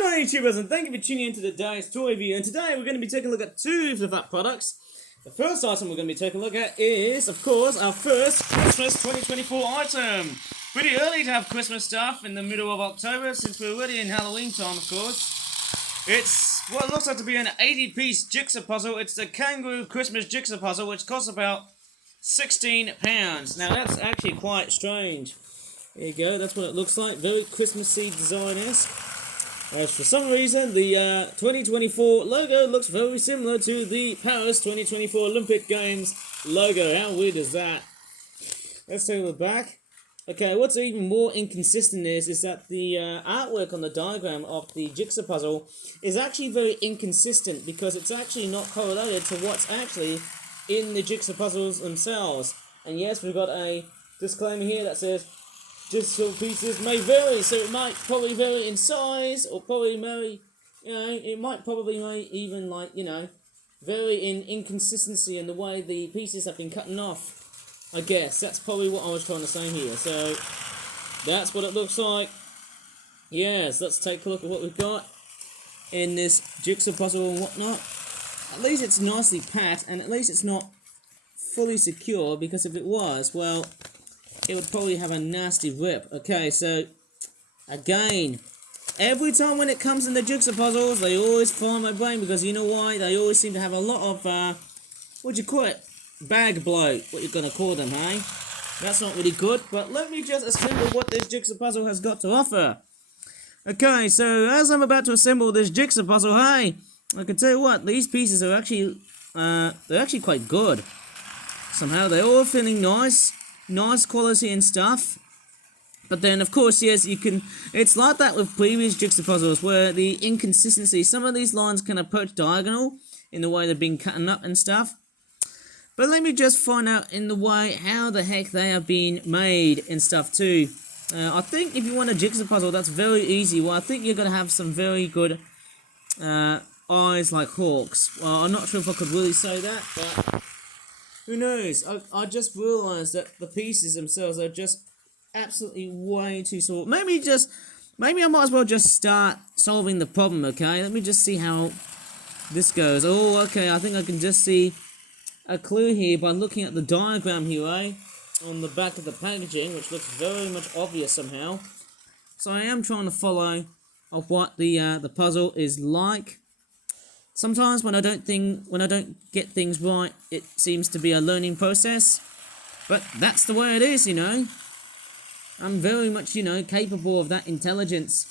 Good day, YouTubers, and thank you for tuning in to today's toy review. And today we're going to be taking a look at two FLIP FLAP products. The first item we're going to be taking a look at is, of course, our first Christmas 2024 item. Pretty early to have Christmas stuff in the middle of October, since we're already in Halloween time, of course. It's what looks like to be an 80-piece jigsaw puzzle. It's the Kangaroo Christmas jigsaw puzzle, which costs about £16. Now that's actually quite strange. There you go, that's what it looks like. Very Christmassy design-esque. As for some reason, the 2024 logo looks very similar to the Paris 2024 Olympic Games logo. How weird is that? Let's take a look back. Okay, what's even more inconsistent is that the artwork on the diagram of the jigsaw puzzle is actually very inconsistent because it's actually not correlated to what's actually in the jigsaw puzzles themselves. And yes, we've got a disclaimer here that says jigsaw pieces may vary, so it might probably vary in size, or probably vary, it might probably may even, vary in inconsistency in the way the pieces have been cutting off. I guess that's probably what I was trying to say here. So that's what it looks like. Yes, let's take a look at what we've got in this jigsaw puzzle and whatnot. At least it's nicely packed, and at least it's not fully secure, because if it was, well, it would probably have a nasty rip. Okay, so again, every time when it comes in the jigsaw puzzles, they always fry my brain, because you know why? They always seem to have a lot of what do you call it? Bag bloat, what you're gonna call them, hey? That's not really good, but let me just assemble what this jigsaw puzzle has got to offer. Okay, so as I'm about to assemble this jigsaw puzzle, hey, I can tell you what, these pieces are actually, they're actually quite good. Somehow they're all feeling nice quality and stuff. But then, of course, yes, you can, it's like that with previous jigsaw puzzles, where the inconsistency, some of these lines can approach diagonal in the way they're being cut up and stuff. But let me just find out in the way how the heck they have been made and stuff too. I think if you want a jigsaw puzzle, that's very easy. Well, I think you're going to have some very good eyes like hawks. Well, I'm not sure if I could really say that, but who knows? I just realised that the pieces themselves are just absolutely way too small. Maybe I might as well just start solving the problem, okay? Let me just see how this goes. Oh, okay, I think I can just see a clue here by looking at the diagram here, on the back of the packaging, which looks very much obvious somehow. So I am trying to follow of what the puzzle is like. Sometimes when I don't get things right, it seems to be a learning process. But that's the way it is, I'm very much, capable of that intelligence,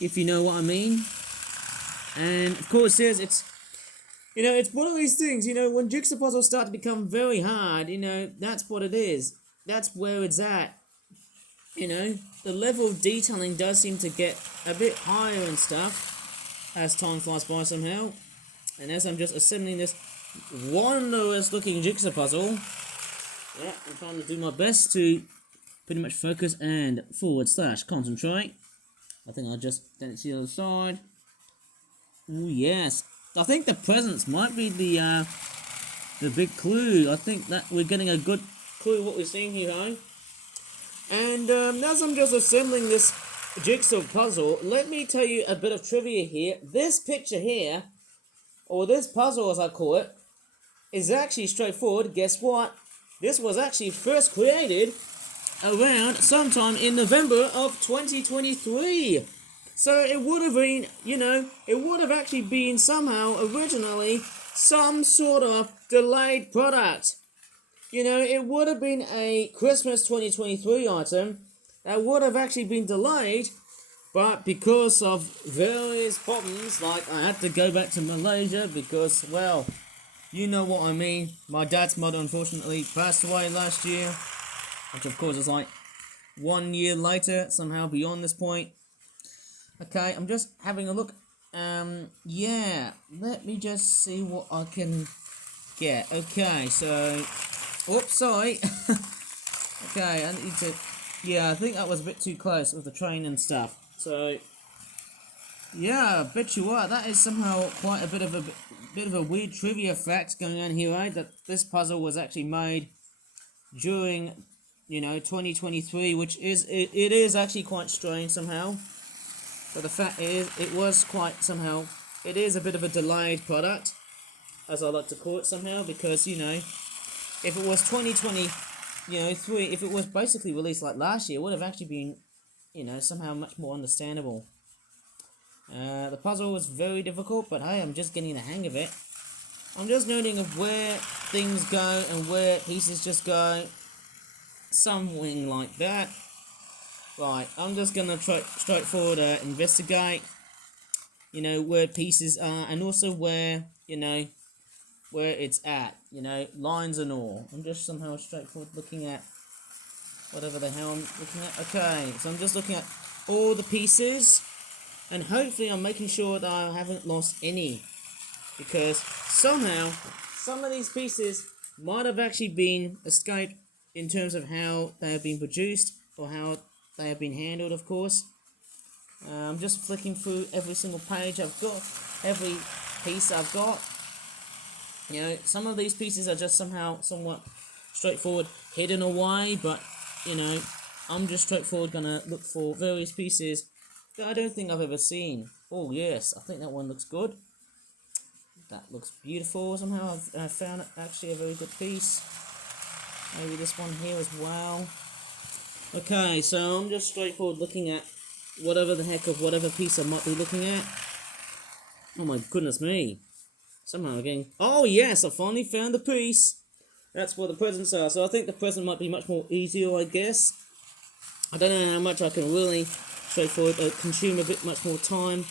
if you know what I mean. And of course, yes, it's one of these things, when jigsaw puzzles start to become very hard, that's what it is. That's where it's at. The level of detailing does seem to get a bit higher and stuff as time flies by somehow. And as I'm just assembling this wondrous looking jigsaw puzzle, yeah, I'm trying to do my best to pretty much focus and / concentrate. I think I'll just turn it to the other side. Oh yes. I think the presents might be the big clue. I think that we're getting a good clue what we're seeing here, eh? And as I'm just assembling this jigsaw puzzle, let me tell you a bit of trivia here. This picture here, or this puzzle as I call it, is actually straightforward. Guess what? This was actually first created around sometime in November of 2023. So it would have been, it would have actually been somehow originally some sort of delayed product. It would have been a Christmas 2023 item that would have actually been delayed, but because of various problems, like I had to go back to Malaysia because, well, you know what I mean. My dad's mother unfortunately passed away last year, which of course is like 1 year later, somehow beyond this point. Okay, I'm just having a look. Yeah, let me just see what I can get. Okay, so, oops, sorry. Okay, I need to, yeah, I think that was a bit too close with the train and stuff. So, yeah, I bet you what, that is somehow quite a bit of a weird trivia fact going on here, right? That this puzzle was actually made during, 2023, which is, it is actually quite strange somehow. But the fact is, it was quite somehow, it is a bit of a delayed product, as I like to call it somehow, because, you know, if it was 2020, you know, if it was basically released like last year, it would have actually been, you know, somehow much more understandable. The puzzle was very difficult, but hey, I'm just getting the hang of it. I'm just noting of where things go and where pieces just go. Something like that. Right, I'm just gonna try straightforward investigate, you know, where pieces are and also where, you know, where it's at, you know, lines and all. I'm just somehow straightforward looking at whatever the hell I'm looking at. Okay, so I'm just looking at all the pieces and hopefully I'm making sure that I haven't lost any, because somehow some of these pieces might have actually been escaped in terms of how they have been produced or how they have been handled, of course. I'm just flicking through every single page I've got, every piece I've got. You know, some of these pieces are just somehow somewhat straightforward, hidden away, but, you know, I'm just straightforward gonna look for various pieces that I don't think I've ever seen. Oh yes, I think that one looks good. That looks beautiful. Somehow I've found actually a very good piece. Maybe this one here as well. Okay, so I'm just straightforward looking at whatever the heck of whatever piece I might be looking at. Oh my goodness me. Somehow again. Oh yes, I finally found the piece. That's what the presents are. So I think the present might be much more easier, I guess. I don't know how much I can really straightforward consume a bit much more time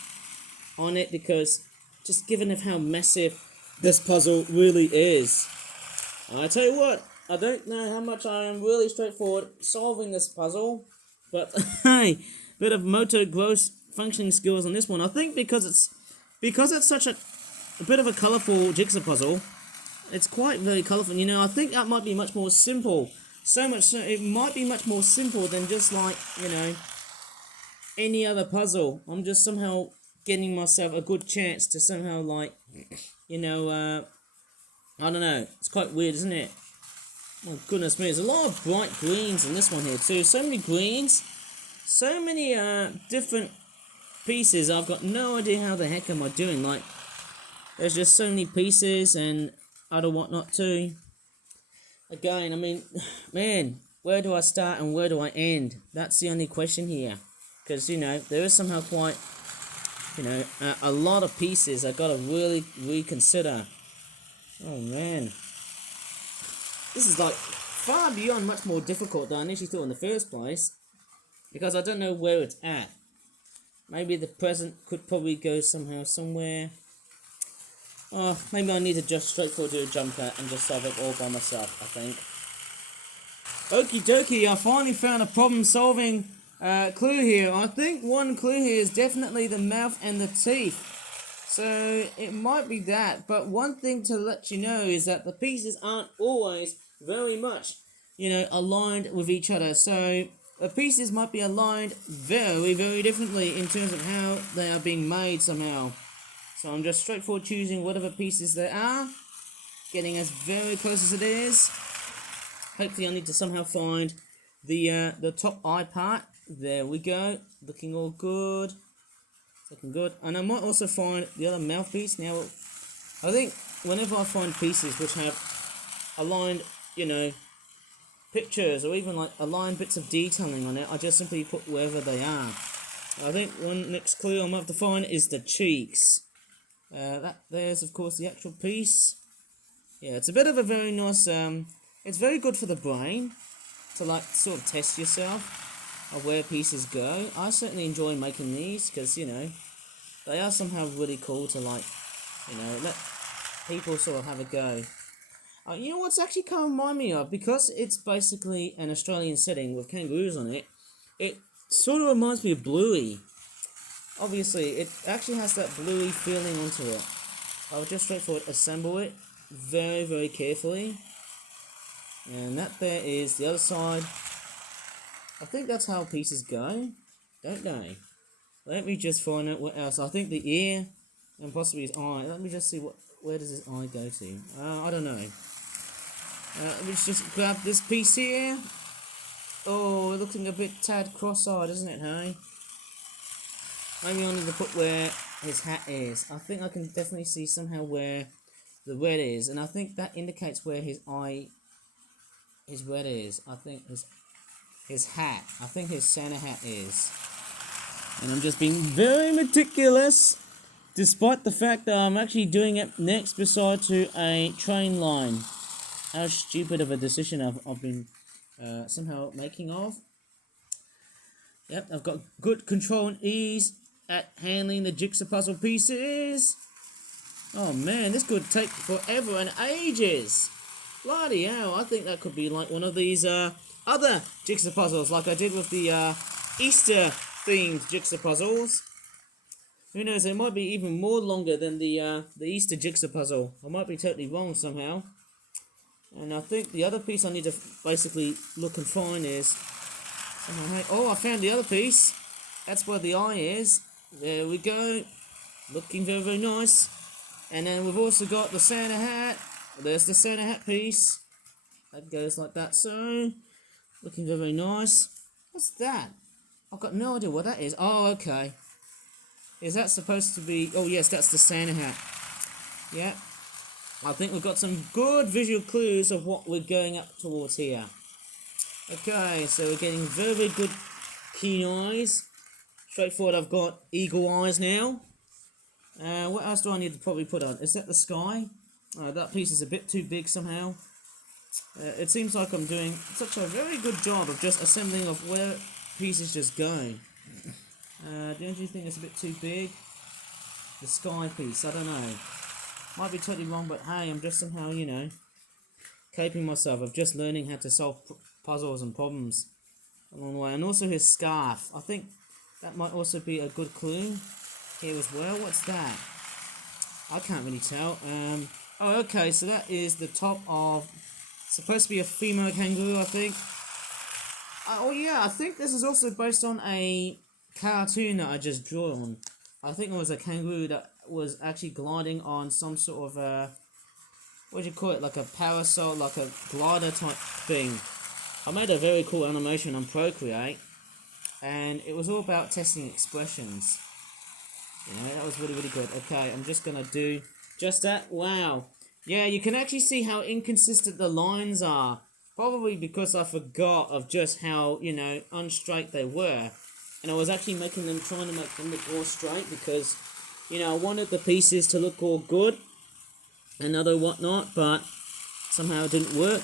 on it, because just given of how massive this puzzle really is. I tell you what, I don't know how much I am really straightforward solving this puzzle, but hey, bit of motor gross functioning skills on this one. I think because it's such a bit of a colourful jigsaw puzzle, it's quite very colourful. You know, I think that might be much more simple. So much so, it might be much more simple than just like, you know, any other puzzle. I'm just somehow getting myself a good chance to somehow, like, you know, I don't know. It's quite weird, isn't it? Oh goodness me, there's a lot of bright greens in this one here too. So many greens, so many different pieces. I've got no idea how the heck am I doing. Like, there's just so many pieces and other whatnot too. Again, I mean, man, where do I start and where do I end? That's the only question here. Because, you know, there is somehow quite, you know, a lot of pieces I've got to really reconsider. Oh man. This is like far beyond much more difficult than I initially thought in the first place. Because I don't know where it's at. Maybe the present could probably go somehow somewhere. Oh, maybe I need to just straightforward do a jump cut and just solve it all by myself, I think. Okie dokie, I finally found a problem solving clue here. I think one clue here is definitely the mouth and the teeth. So it might be that, but one thing to let you know is that the pieces aren't always very much, you know, aligned with each other. So the pieces might be aligned very, very differently in terms of how they are being made somehow. So I'm just straightforward choosing whatever pieces there are, getting as very close as it is. Hopefully I need to somehow find the top eye part. There we go, looking all good. Looking good. And I might also find the other mouthpiece. Now, I think whenever I find pieces which have aligned, you know, pictures or even like aligned bits of detailing on it, I just simply put wherever they are. I think one next clue I might have to find is the cheeks. There's of course the actual piece. Yeah, it's a bit of a very nice, it's very good for the brain to like sort of test yourself of where pieces go. I certainly enjoy making these because, you know, they are somehow really cool to, like, you know, let people sort of have a go. You know what's actually kind of remind me of, because it's basically an Australian setting with kangaroos on it, it sort of reminds me of Bluey. Obviously, it actually has that Bluey feeling onto it. I'll just straightforward assemble it very, very carefully. And that there is the other side. I think that's how pieces go, don't they? Let me just find out what else. I think the ear and possibly his eye. Let me just see where does his eye go to. I don't know. Let me just grab this piece here. Oh, looking a bit tad cross-eyed, isn't it, hey? Maybe I need to put where his hat is. I think I can definitely see somehow where the red is, and I think that indicates where his red is. I think his hat. I think his Santa hat is. And I'm just being very meticulous, despite the fact that I'm actually doing it next beside to a train line. How stupid of a decision I've been somehow making of. Yep, I've got good control and ease at handling the jigsaw puzzle pieces. Oh man, this could take forever and ages. Bloody hell, I think that could be like one of these other jigsaw puzzles, like I did with the Easter themed jigsaw puzzles. Who knows, it might be even more longer than the Easter jigsaw puzzle. I might be totally wrong somehow. And I think the other piece I need to basically look and find is... Oh, I found the other piece. That's where the eye is. There we go. Looking very, very nice. And then we've also got the Santa hat. There's the Santa hat piece. That goes like that, so... Looking very, very nice. What's that? I've got no idea what that is. Oh, okay. Is that supposed to be... Oh, yes, that's the Santa hat. Yeah. I think we've got some good visual clues of what we're going up towards here. Okay, so we're getting very, very good keen eyes. Straightforward, I've got eagle eyes now. What else do I need to probably put on? Is that the sky? That piece is a bit too big somehow. It seems like I'm doing such a very good job of just assembling of where pieces just go. Don't you think it's a bit too big? The sky piece, I don't know. Might be totally wrong, but hey, I'm just somehow, you know, caping myself of just learning how to solve puzzles and problems along the way. And also his scarf. I think that might also be a good clue here as well. What's that? I can't really tell. Oh, okay, so that is the top of... Supposed to be a female kangaroo, I think. Oh, yeah, I think this is also based on a cartoon that I just drawn. I think it was a kangaroo that was actually gliding on some sort of what do you call it, like a parasol, like a glider type thing. I made a very cool animation on Procreate, and it was all about testing expressions. You know, that was really, really good. Okay, I'm just gonna do just that. Wow. Yeah, you can actually see how inconsistent the lines are. Probably because I forgot of just how, you know, unstraight they were. And I was actually trying to make them look all straight because, you know, I wanted the pieces to look all good and other whatnot, but somehow it didn't work.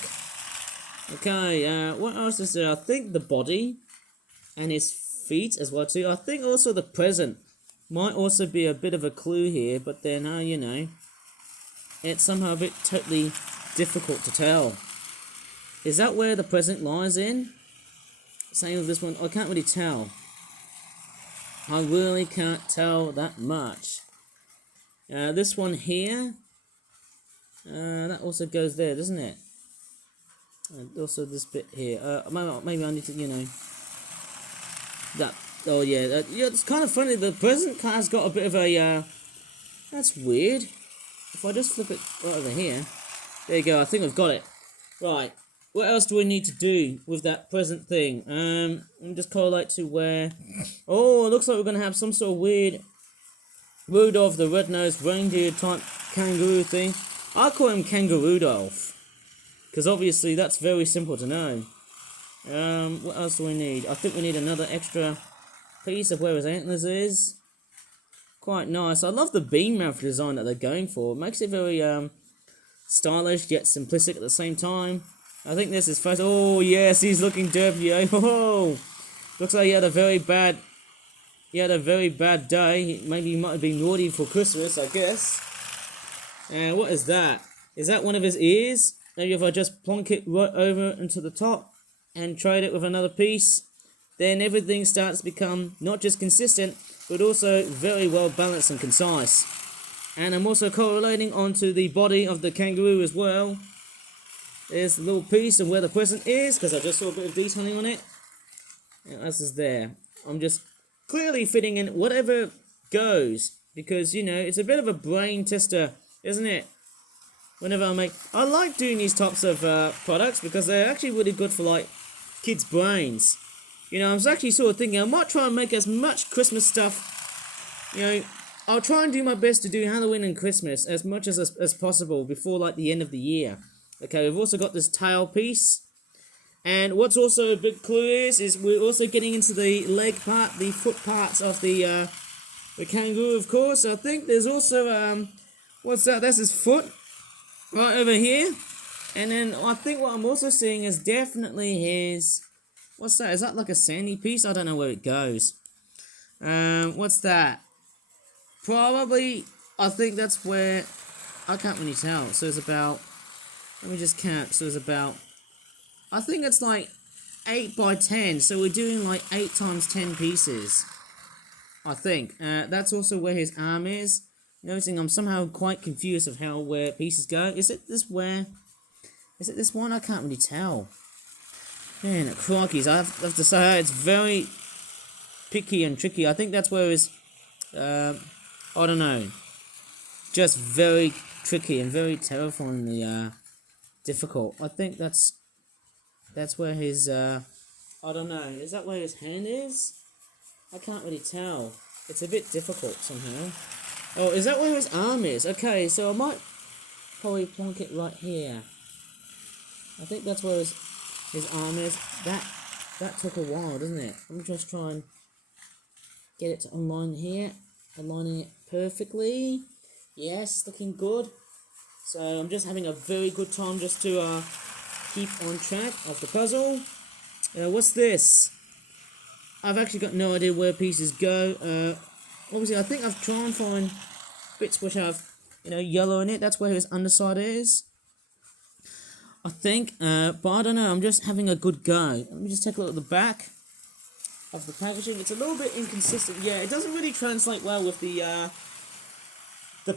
Okay, what else is there? I think the body and his feet as well too. I think also the present might also be a bit of a clue here, but then, you know, it's somehow a bit totally difficult to tell. Is that where the present lies in? Same with this one. I can't really tell. I really can't tell that much. This one here, that also goes there, doesn't it? And also this bit here. Maybe I need to, you know, that. Oh yeah, yeah. It's kind of funny. The present has got a bit of a. That's weird. If I just flip it right over here, there you go. I think I've got it. Right. What else do we need to do with that present thing? Let me just correlate to where... Oh, it looks like we're going to have some sort of weird Rudolph the Red-Nosed Reindeer type kangaroo thing. I call him Kangaroo-Dolph, because obviously that's very simple to know. What else do we need? I think we need another extra piece of where his antlers is. Quite nice. I love the beam mouth design that they're going for. It makes it very stylish yet simplistic at the same time. I think this is first. Oh yes, he's looking derpy. Eh? Oh, looks like he had a very bad. He had a very bad day. Maybe he might have been naughty for Christmas, I guess. What is that? Is that one of his ears? Maybe if I just plonk it right over into the top and trade it with another piece, then everything starts to become not just consistent, but also very well balanced and concise. And I'm also correlating onto the body of the kangaroo as well. There's the little piece of where the present is, because I just saw a bit of detailing on it. And as is there. I'm just clearly fitting in whatever goes, because, you know, it's a bit of a brain tester, isn't it? Whenever I like doing these types of products, because they're actually really good for, like, kids' brains. You know, I was actually sort of thinking I might try and make as much Christmas stuff you know, I'll try and do my best to do Halloween and Christmas as much as possible before like the end of the year. Okay, we've also got this tail piece. And what's also a big clue is we're also getting into the leg part, the foot parts of the kangaroo, of course. I think there's also, what's that? That's his foot right over here. And then I think what I'm also seeing is definitely his, what's that? Is that like a sandy piece? I don't know where it goes. What's that? Probably, I think that's where, I can't really tell. So it's about, let me just count. So it's about, I think it's like 8 by 10, so we're doing like 8 times 10 pieces, I think. That's also where his arm is. Noticing I'm somehow quite confused of where pieces go. Is it this one? I can't really tell. Man, crikeys, I have to say, it's very picky and tricky. I think that's where his, I don't know, just very tricky and very terrifyingly difficult. I think that's where his, I don't know, is that where his hand is? I can't really tell. It's a bit difficult somehow. Oh, is that where his arm is? Okay, so I might probably plonk it right here. I think that's where his arm is. That took a while, doesn't it? I'm just trying to get it to align here. Aligning it perfectly. Yes, looking good. So I'm just having a very good time just to keep on track of the puzzle. What's this? I've actually got no idea where pieces go. Obviously, I think I've tried and find bits which have, yellow in it. That's where his underside is, I think. But I don't know. I'm just having a good go. Let me just take a look at the back of the packaging. It's a little bit inconsistent. Yeah, it doesn't really translate well with the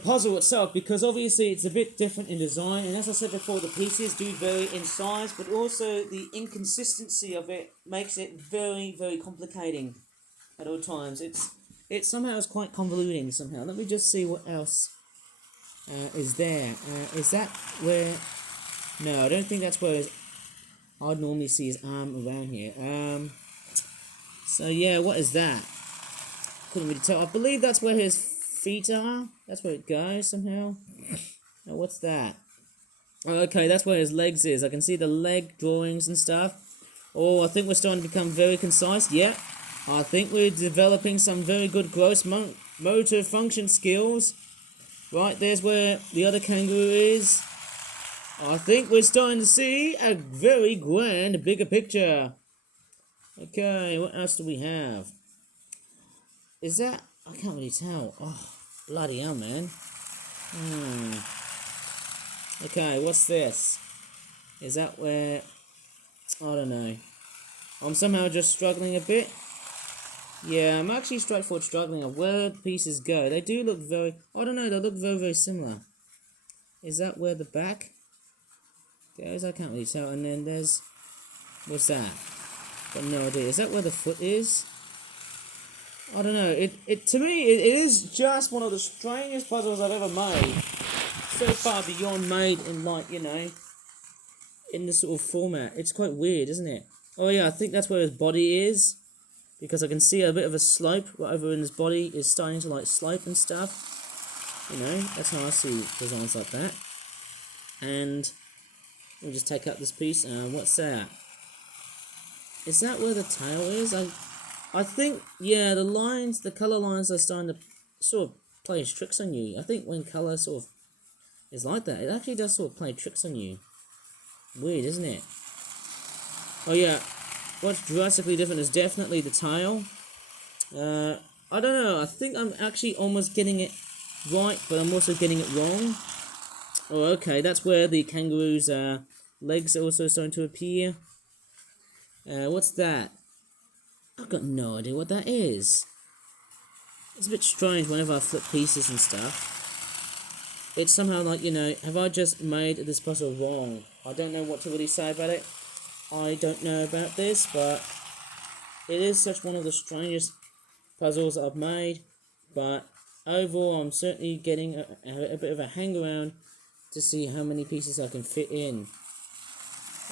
puzzle itself, because obviously it's a bit different in design, and as I said before, the pieces do vary in size, but also the inconsistency of it makes it very, very complicating at all times. It somehow is quite convoluting somehow. Let me just see what else is there. Is that where... No, I don't think that's where I'd normally see his arm around here. So yeah, what is that? Couldn't really tell. I believe that's where his feet are. That's where it goes somehow. Now what's that? Okay, that's where his legs is. I can see the leg drawings and stuff. Oh, I think we're starting to become very concise. Yeah, I think we're developing some very good gross motor function skills. Right, there's where the other kangaroo is. I think we're starting to see a very grand, bigger picture. Okay, what else do we have? Is that... I can't really tell. Oh, bloody hell, man. Okay, what's this? Is that where... I don't know. I'm somehow just struggling a bit. Yeah, I'm actually straightforward struggling of where the pieces go. They do look very... I don't know, they look very, very similar. Is that where the back goes? I can't really tell. And then there's... What's that? Got no idea. Is that where the foot is? I don't know. It to me, it is just one of the strangest puzzles I've ever made. So far beyond made in, like, in this sort of format. It's quite weird, isn't it? Oh yeah, I think that's where his body is, because I can see a bit of a slope right over in his body is starting to like slope and stuff. That's how I see designs like that. And we'll just take out this piece. What's that? Is that where the tail is? I think, yeah, the colour lines are starting to sort of play tricks on you. I think when colour sort of is like that, it actually does sort of play tricks on you. Weird, isn't it? Oh yeah, what's drastically different is definitely the tail. I don't know, I think I'm actually almost getting it right, but I'm also getting it wrong. Oh, okay, that's where the kangaroo's legs are also starting to appear. What's that? I've got no idea what that is. It's a bit strange whenever I flip pieces and stuff. It's somehow like, have I just made this puzzle wrong? I don't know what to really say about it. I don't know about this, but it is such one of the strangest puzzles I've made. But overall, I'm certainly getting a bit of a hang around to see how many pieces I can fit in.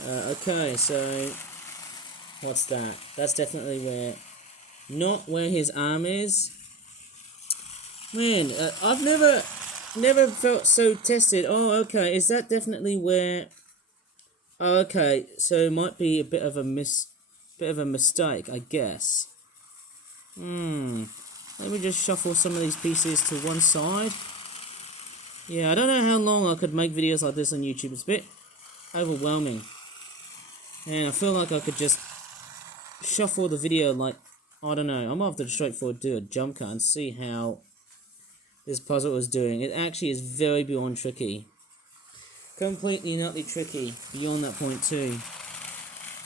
Okay, so what's that? That's definitely not where his arm is. Man, I've never felt so tested. Oh, okay, is that definitely where... Oh, okay, so it might be a bit of a mistake, I guess. Let me just shuffle some of these pieces to one side. Yeah, I don't know how long I could make videos like this on YouTube. It's a bit overwhelming. And I feel like I could just shuffle the video like, I don't know. I might have to straightforward do a jump cut and see how this puzzle is doing. It actually is very beyond tricky. Completely nutty tricky beyond that point too.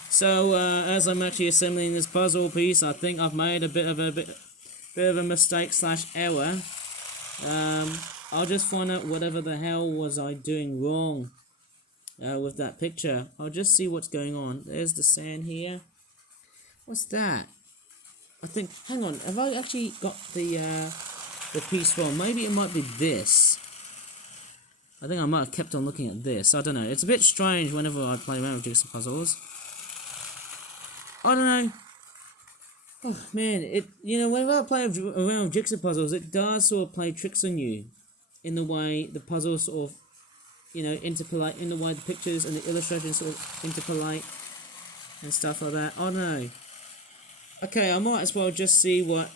So as I'm actually assembling this puzzle piece, I think I've made a bit of a mistake / error. I'll just find out whatever the hell was I doing wrong with that picture. I'll just see what's going on. There's the sand here. What's that? I think, hang on, have I actually got the piece wrong? Maybe it might be this. I think I might have kept on looking at this. I don't know. It's a bit strange whenever I play around with jigsaw puzzles. I don't know. Oh man, whenever I play around with jigsaw puzzles, it does sort of play tricks on you, in the way the puzzles sort of, interpolate, in the way the pictures and the illustrations sort of interpolate and stuff like that. I don't know. Okay, I might as well just see what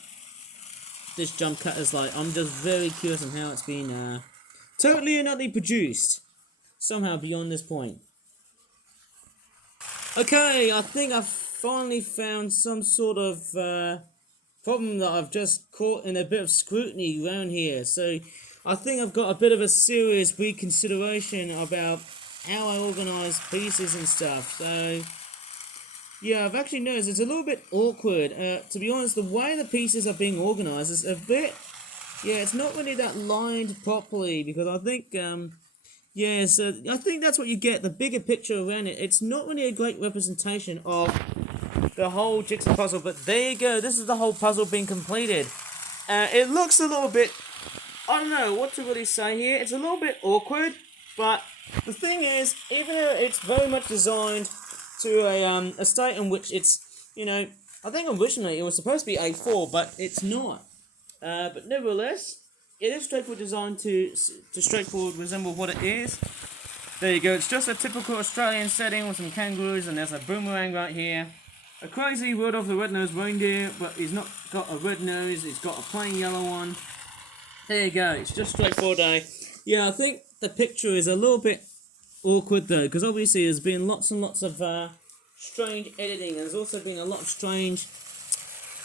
this jump cut is like. I'm just very curious on how it's been totally and utterly produced, somehow beyond this point. Okay, I think I've finally found some sort of problem that I've just caught in a bit of scrutiny around here. So I think I've got a bit of a serious reconsideration about how I organise pieces and stuff. So yeah, I've actually noticed it's a little bit awkward. To be honest, the way the pieces are being organised is a bit... Yeah, it's not really that lined properly, because I think... yeah, so I think that's what you get, the bigger picture around it. It's not really a great representation of the whole jigsaw puzzle, but there you go. This is the whole puzzle being completed. It looks a little bit... I don't know what to really say here. It's a little bit awkward, but the thing is, even though it's very much designed to a state in which it's, I think originally it was supposed to be A4, but it's not. But nevertheless, it is straightforward designed to straightforward resemble what it is. There you go, it's just a typical Australian setting with some kangaroos, and there's a boomerang right here. A crazy Rudolph the Red-Nosed Reindeer, but he's not got a red nose, he's got a plain yellow one. There you go, it's just straightforward. Yeah, I think the picture is a little bit awkward though, because obviously there's been lots and lots of strange editing, and there's also been a lot of strange...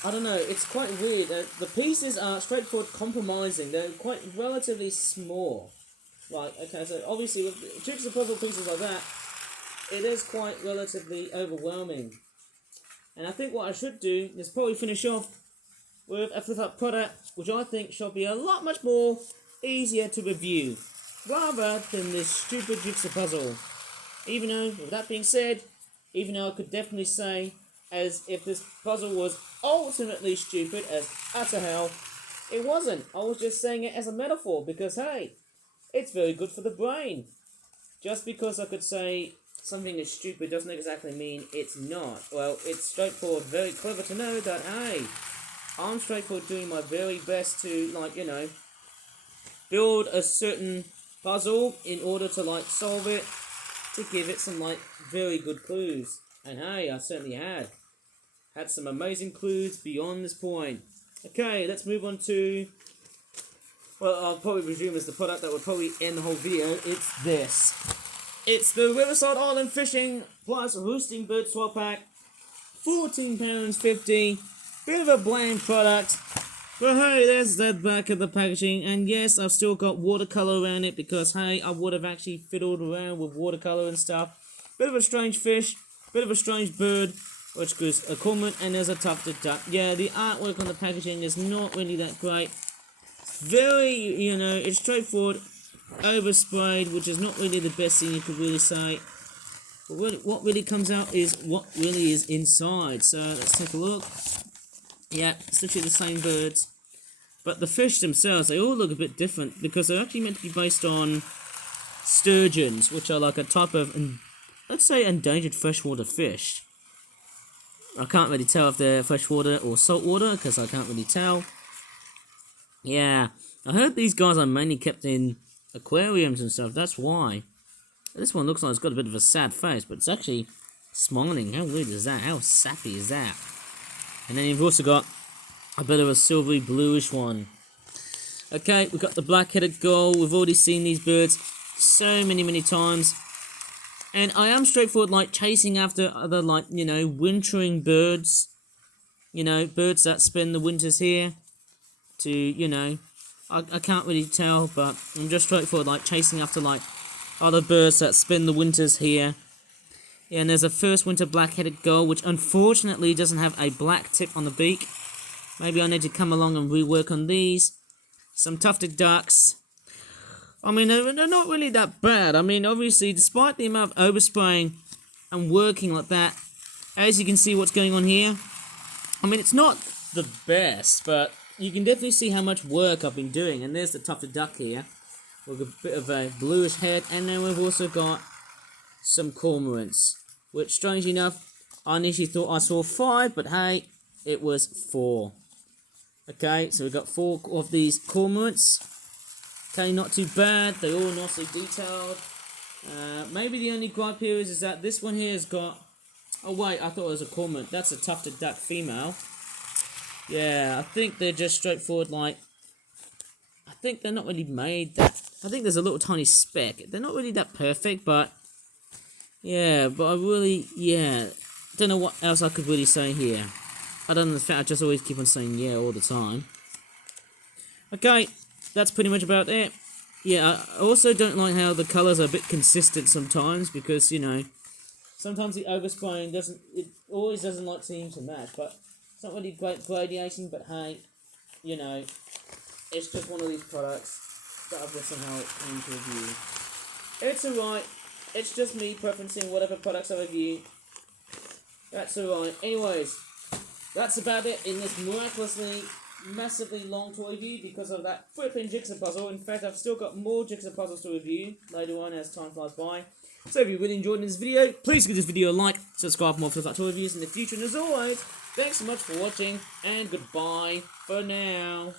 I don't know, it's quite weird. The pieces are straightforward compromising. They're quite relatively small. Right, okay, so obviously with jigsaw puzzle pieces like that, it is quite relatively overwhelming. And I think what I should do is probably finish off with a FLIP FLAP product, which I think should be a lot much more easier to review, rather than this stupid jigsaw puzzle. Even though, with that being said, even though I could definitely say, as if this puzzle was ultimately stupid as utter hell, it wasn't. I was just saying it as a metaphor, because hey, it's very good for the brain. Just because I could say something is stupid doesn't exactly mean it's not. Well, it's straightforward, very clever to know that, hey, I'm straightforward doing my very best to, build a certain puzzle in order to, solve it, to give it some, very good clues. And hey, I certainly had some amazing clues beyond this point. Okay, let's move on to, well, I'll probably presume is the product that would probably end the whole video. It's this. It's the Riverside Island Fishing plus Roosting Bird Swap Pack. £14.50. Bit of a bland product. But hey, there's that back of the packaging. And yes, I've still got watercolor around it, because hey, I would have actually fiddled around with watercolor and stuff. Bit of a strange fish. Bit of a strange bird, which goes a cormorant, and there's a tufted duck. Yeah, the artwork on the packaging is not really that great. It's very, it's straightforward, oversprayed, which is not really the best thing you could really say. But what really comes out is what really is inside. So let's take a look. Yeah, it's literally the same birds. But the fish themselves, they all look a bit different, because they're actually meant to be based on sturgeons, which are like a type of... let's say endangered freshwater fish. I can't really tell if they're freshwater or saltwater, because I can't really tell. Yeah, I heard these guys are mainly kept in aquariums and stuff, that's why. This one looks like it's got a bit of a sad face, but it's actually smiling. How weird is that? How sappy is that? And then you've also got a bit of a silvery bluish one. Okay, we've got the black-headed gull. We've already seen these birds so many times. And I am straightforward, like chasing after other, like, you know, wintering birds. You know, birds that spend the winters here. To, you know, I can't really tell, but I'm just straightforward, like chasing after, like, other birds that spend the winters here. Yeah, and there's a first winter black-headed gull, which unfortunately doesn't have a black tip on the beak. Maybe I need to come along and rework on these. Some tufted ducks. I mean, they're not really that bad. I mean, obviously, despite the amount of overspraying and working like that, as you can see what's going on here, I mean, it's not the best, but you can definitely see how much work I've been doing. And there's the tufted duck here, with a bit of a bluish head, and then we've also got some cormorants, which, strangely enough, I initially thought I saw 5, but hey, it was 4. Okay, so we've got 4 of these cormorants. Okay, not too bad. They're all nicely detailed. Maybe the only gripe here is that this one here has got... Oh wait, I thought it was a cormorant. That's a tufted duck female. Yeah, I think they're just straightforward, like... I think they're not really made that... I think there's a little tiny speck. They're not really that perfect, but... Yeah, but I really... Yeah, don't know what else I could really say here. Other than the fact I just always keep on saying yeah all the time. Okay, that's pretty much about it. Yeah, I also don't like how the colours are a bit consistent sometimes, because, you know, sometimes the overspraying it always doesn't like seem to match, but it's not really great gradiating, but hey, you know, it's just one of these products that I've just somehow came to review. It's alright, it's just me preferencing whatever products I review. That's alright. Anyways, that's about it in this miraculously, massively long toy review because of that flipping jigsaw puzzle. In fact, I've still got more jigsaw puzzles to review later on as time flies by. So if you really enjoyed this video, please give this video a like, subscribe for more FLIP FLAP toy reviews in the future, and as always, thanks so much for watching, and goodbye for now.